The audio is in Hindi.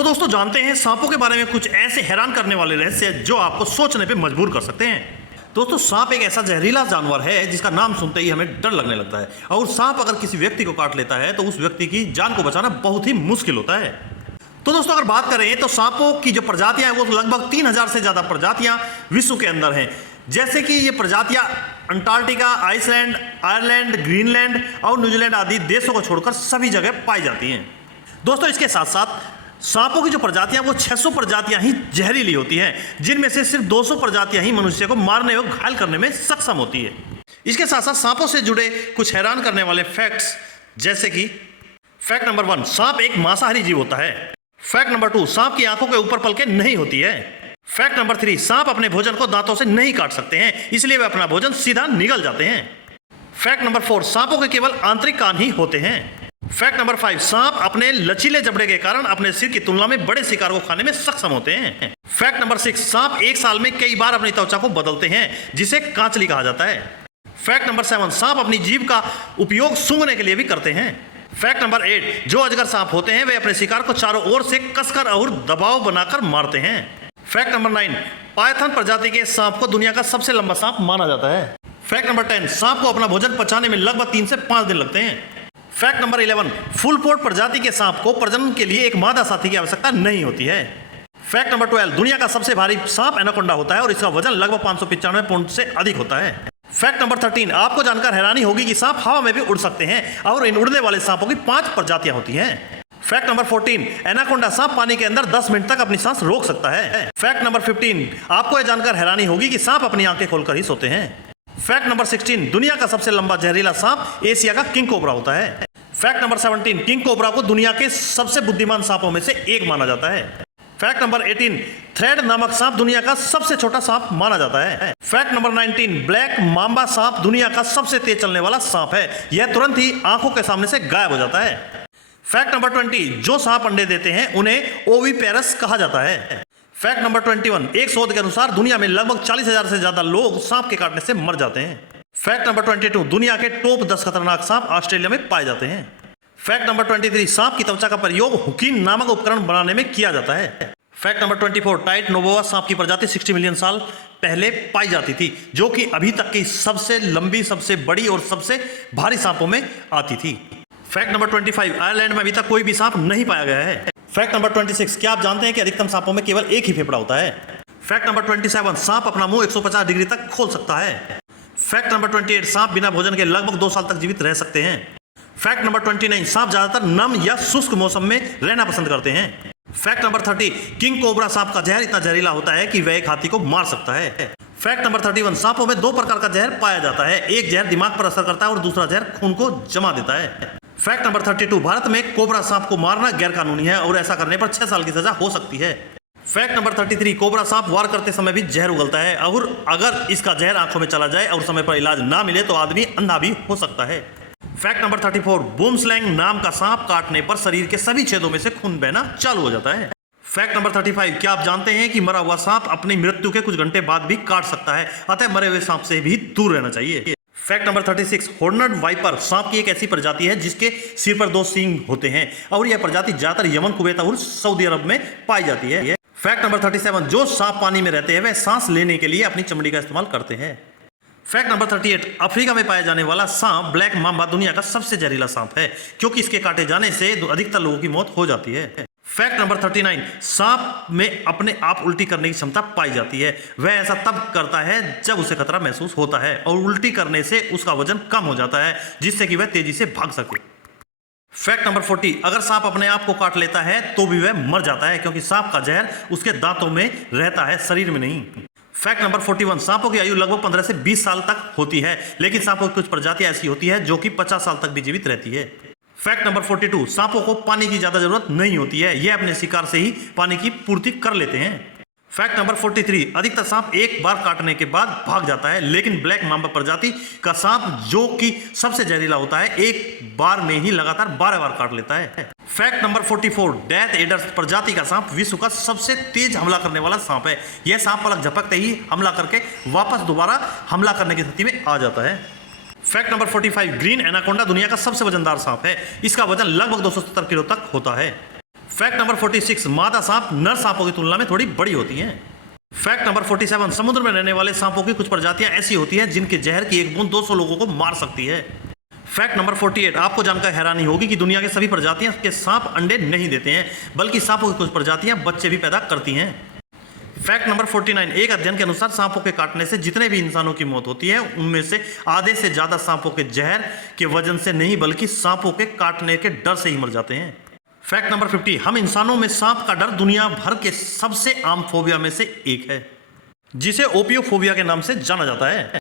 तो दोस्तों जानते हैं सांपों के बारे में कुछ ऐसे हैरान करने वाले रहस्य जो आपको सोचने पे मजबूर कर सकते हैं। दोस्तों सांप एक ऐसा जहरीला जानवर है जिसका नाम सुनते ही हमें डर लगने लगता है और सांप अगर किसी व्यक्ति को काट लेता है तो उस व्यक्ति की जान को बचाना बहुत ही मुश्किल होता है। तो दोस्तों अगर बात करें तो सांपों की जो प्रजातियां हैं वो लगभग 3000 से ज्यादा प्रजातियां विश्व के अंदर हैं। जैसे कि ये प्रजातियां अंटार्कटिका, आइसलैंड, आयरलैंड, ग्रीनलैंड और न्यूजीलैंड आदि देशों को छोड़कर सभी जगह पाई जाती हैं। दोस्तों इसके साथ साथ सांपों की जो प्रजातियां वो 600 प्रजातियां ही जहरीली होती हैं, जिनमें से सिर्फ 200 प्रजातियां ही मनुष्य को मारने और घायल करने में सक्षम होती है। इसके साथ साथ सांपों से जुड़े कुछ हैरान करने वाले फैक्ट्स, जैसे कि फैक्ट नंबर 1, सांप एक मांसाहारी जीव होता है। फैक्ट नंबर 2, सांप की आंखों के ऊपर पलकें नहीं होती है। फैक्ट नंबर 3, सांप अपने भोजन को दांतों से नहीं काट सकते हैं, इसलिए वे अपना भोजन सीधा निगल जाते हैं। फैक्ट नंबर 4, सांपों के केवल आंतरिक कान ही होते हैं। फैक्ट नंबर 5, सांप अपने लचीले जबड़े के कारण अपने सिर की तुलना में बड़े शिकार को खाने में सक्षम होते हैं। फैक्ट नंबर 6, सांप एक साल में कई बार अपनी त्वचा को बदलते हैं, जिसे कांचली कहा जाता है। फैक्ट नंबर 7, सांप अपनी जीभ का उपयोग सूंघने के लिए भी करते हैं। फैक्ट नंबर 8, जो अजगर सांप होते हैं वे अपने शिकार को चारों ओर से कसकर और दबाव बनाकर मारते हैं। फैक्ट नंबर 9, पायथन प्रजाति के सांप को दुनिया का सबसे लंबा सांप माना जाता है। फैक्ट नंबर 10, सांप को अपना भोजन पचाने में लगभग 3 से 5 दिन लगते हैं। फैक्ट नंबर 11, फुल पोर्ट प्रजाति के सांप को प्रजनन के लिए एक मादा साथी की आवश्यकता नहीं होती है। फैक्ट नंबर 12, दुनिया का सबसे भारी सांप एनाकोंडा होता है और इसका वजन लगभग 595 पाउंड से अधिक होता है। फैक्ट नंबर 13, आपको जानकर हैरानी होगी कि सांप हवा में भी उड़ सकते हैं और इन उड़ने वाले सांपों की 5 प्रजातियां होती हैं। फैक्ट नंबर 14, एनाकोंडा सांप पानी के अंदर 10 मिनट तक अपनी सांस रोक सकता है। फैक्ट नंबर 15, आपको यह जानकर हैरानी होगी कि सांप अपनी आंखें खोलकर ही सोते हैं। फैक्ट नंबर 16, दुनिया का सबसे लंबा जहरीला सांप एशिया का किंग कोबरा होता है। फैक्ट नंबर 17, किंग कोबरा को दुनिया के सबसे बुद्धिमान सांपों में से एक माना जाता है। फैक्ट नंबर 18, थ्रेड नामक सांप दुनिया का सबसे छोटा सांप माना जाता है। फैक्ट नंबर 19, ब्लैक मांबा सांप दुनिया का सबसे तेज चलने वाला सांप है, यह तुरंत ही आंखों के सामने से गायब हो जाता है। फैक्ट नंबर 20, जो सांप अंडे देते हैं उन्हें ओविपेरस कहा जाता है। फैक्ट नंबर 21, एक शोध के अनुसार दुनिया में लगभग 40,000 से ज्यादा लोग सांप के काटने से मर जाते हैं। फैक्ट नंबर 22, दुनिया के टॉप 10 खतरनाक सांप ऑस्ट्रेलिया में पाए जाते हैं। फैक्ट नंबर 23, सांप की त्वचा का प्रयोग हुकीन नामक उपकरण बनाने में किया जाता है। फैक्ट नंबर 24, टाइट नोबोआ सांप की प्रजाति 60 मिलियन साल पहले पाई जाती थी, जो कि अभी तक की सबसे लंबी, सबसे बड़ी और सबसे भारी सांपों में आती थी। फैक्ट नंबर 25, आयरलैंड में अभी तक कोई भी सांप नहीं पाया गया है। फैक्ट नंबर 26, क्या आप जानते हैं कि अधिकतम सांपों में केवल एक ही फेफड़ा होता है। फैक्ट नंबर 27, सांप अपना मुंह 150 डिग्री तक खोल सकता है। फैक्ट नंबर 28, सांप बिना भोजन के लगभग 2 साल तक जीवित रह सकते हैं। फैक्ट नंबर 29, सांप ज्यादातर नम या शुष्क मौसम में रहना पसंद करते हैं। फैक्ट नंबर 30, किंग कोबरा सांप का जहर इतना जहरीला होता है कि वह एक हाथी को मार सकता है। फैक्ट नंबर 31, सांपों में 2 प्रकार का जहर पाया जाता है, एक जहर दिमाग पर असर करता है और दूसरा जहर खून को जमा देता है। फैक्ट नंबर 32, भारत में कोबरा सांप को मारना गैर कानूनी है और ऐसा करने पर 6 साल की सजा हो सकती है। फैक्ट नंबर 33, कोबरा सांप वार करते समय भी जहर उगलता है और अगर इसका जहर आंखों में चला जाए और समय पर इलाज ना मिले तो आदमी अंधा भी हो सकता है। फैक्ट नंबर 34, बूमस्लैंग नाम का सांप काटने पर शरीर के सभी छेदों में से खून बहना चालू हो जाता है। फैक्ट नंबर 35, क्या आप जानते हैं कि मरा हुआ सांप अपनी मृत्यु के कुछ घंटे बाद भी काट सकता है, अतः मरे हुए सांप से भी दूर रहना चाहिए। फैक्ट नंबर 36, हॉर्नड वाइपर सांप की एक ऐसी प्रजाति है जिसके सिर पर 2 सींग होते हैं और यह प्रजाति ज्यादातर यमन, कुवैत और सऊदी अरब में पाई जाती है। फैक्ट नंबर 37, जो सांप पानी में रहते हैं वह सांस लेने के लिए अपनी चमड़ी का इस्तेमाल करते हैं। फैक्ट नंबर 38, अफ्रीका में पाया जाने वाला सांप ब्लैक मांबा दुनिया का सबसे जहरीला सांप है, क्योंकि इसके काटे जाने से अधिकतर लोगों की मौत हो जाती है। फैक्ट नंबर 39, सांप में अपने आप उल्टी करने की क्षमता पाई जाती है, वह ऐसा तब करता है जब उसे खतरा महसूस होता है और उल्टी करने से उसका वजन कम हो जाता है, जिससे कि वह तेजी से भाग सके। फैक्ट नंबर 40, अगर सांप अपने आप को काट लेता है तो भी वह मर जाता है, क्योंकि सांप का जहर उसके दांतों में रहता है, शरीर में नहीं। फैक्ट नंबर 41, सांपों की आयु लगभग 15 से 20 साल तक होती है, लेकिन सांपों की कुछ प्रजातियां ऐसी होती है जो कि 50 साल तक भी जीवित रहती है। फैक्ट नंबर 42, सांपों को पानी की ज्यादा जरूरत नहीं होती है, यह अपने शिकार से ही पानी की पूर्ति कर लेते हैं। फैक्ट नंबर 43, अधिकतर सांप एक बार काटने के बाद भाग जाता है, लेकिन ब्लैक मांबा प्रजाति का सांप जो कि सबसे जहरीला होता है एक बार में ही लगातार 12 बार काट लेता है। फैक्ट नंबर 44, डेथ एडर्स प्रजाति का सांप विश्व का सबसे तेज हमला करने वाला सांप है। यह सांप पलक झपकते ही हमला करके वापस दोबारा हमला करने की स्थिति में आ जाता है। फैक्ट नंबर 45, ग्रीन एनाकोंडा दुनिया का सबसे वजनदार सांप है, इसका वजन लगभग 270 किलो तक होता है। फैक्ट नंबर 46, मादा सांप नर सांपों की तुलना में थोड़ी बड़ी होती हैं। फैक्ट नंबर 47, समुद्र में रहने वाले सांपों की कुछ प्रजातियां ऐसी होती हैं जिनके जहर की एक बूंद 200 लोगों को मार सकती है। फैक्ट नंबर 48, आपको जानकर हैरानी होगी कि दुनिया के सभी प्रजातियां के सांप अंडे नहीं देते हैं, बल्कि सांपों की कुछ प्रजातियां बच्चे भी पैदा करती हैं। फैक्ट नंबर 49, एक अध्ययन के अनुसार सांपों के काटने से जितने भी इंसानों की मौत होती है उनमें से आधे से ज्यादा सांपों के जहर के वजन से नहीं बल्कि सांपों के काटने के डर से ही मर जाते हैं। फैक्ट नंबर 50, हम इंसानों में सांप का डर दुनिया भर के सबसे आम फोबिया में से एक है, जिसे ओपियोफोबिया के नाम से जाना जाता है।